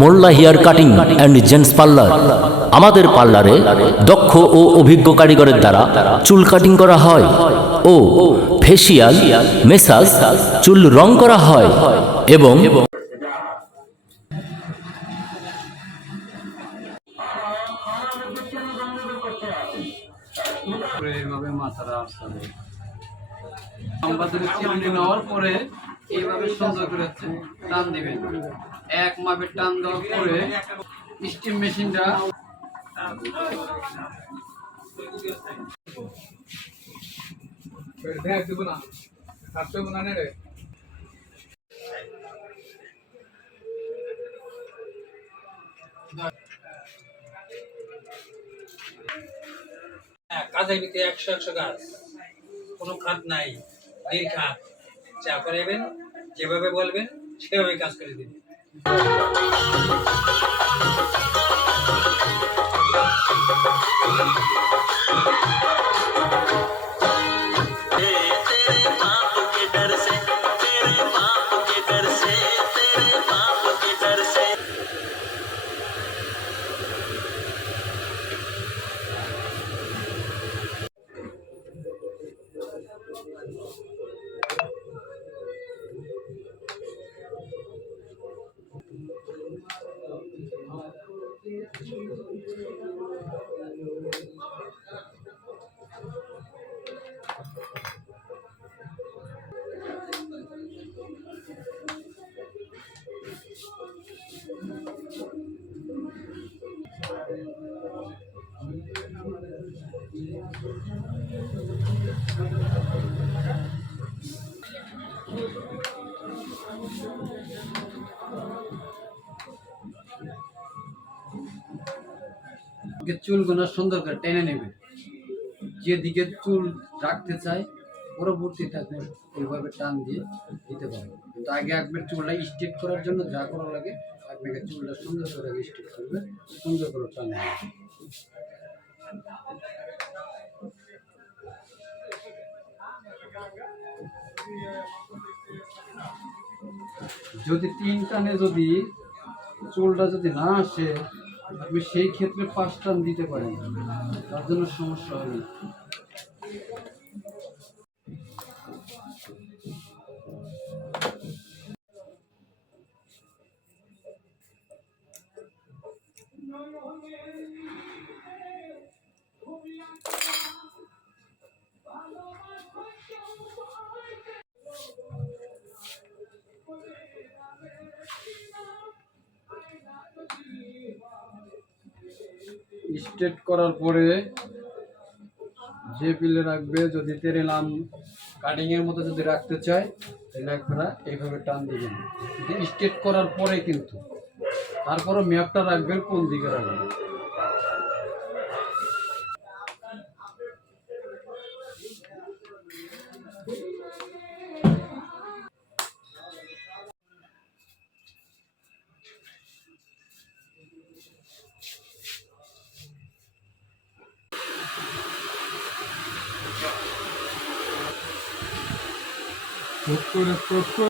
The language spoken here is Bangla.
Molla hair cutting and gents parlour. আমাদের পার্লারে দক্ষ ও অভিজ্ঞ কারিগরের দ্বারা চুল কাটিং করা হয় ও ফেসিয়াল, মেসাজ, চুল রং করা হয় এবং এইভাবে মাথাটা আসতে লম্বা ধরে চিরুনি নেওয়ার পরে এইভাবে সুন্দর করে টান দিবেন। এক মাপের টান দেওয়ার পরে স্টিম মেশিনটা কাজের ভিতরে 100 কাজ, কোনো খাত নাই, নির্ঘাত। যা করাবেন, যেভাবে বলবেন সেভাবে কাজ করে দিবেন। চুলগুলো সুন্দর করে টেনে নেবে। যেদিকে চুল রাখতে চায় পরবর্তীতে আপনি এইভাবে টান দিয়ে দিতে পারেন। কিন্তু আগে একবার চুলটা স্ট্রেট করার জন্য যা করা লাগে আপনাকে চুলটা সুন্দর করে স্ট্রেট করবে, সুন্দর করে টান দেবে। যদি 3 টানে যদি চুলটা যদি না আসে, আপনি সেই ক্ষেত্রে 5 টান দিতে পারেন, তার জন্য সমস্যা হবে। স্ট্রেট করার পরে যে পিলে রাখবে, যদি তেরেলাম কাটিং এর মতো যদি রাখতে চায় তাহলে আপনারা এইভাবে টান দিবেন। স্ট্রেট করার পরে কিন্তু তারপরে ম্যাপটা রাখবেন কোন দিকে রাখবেন।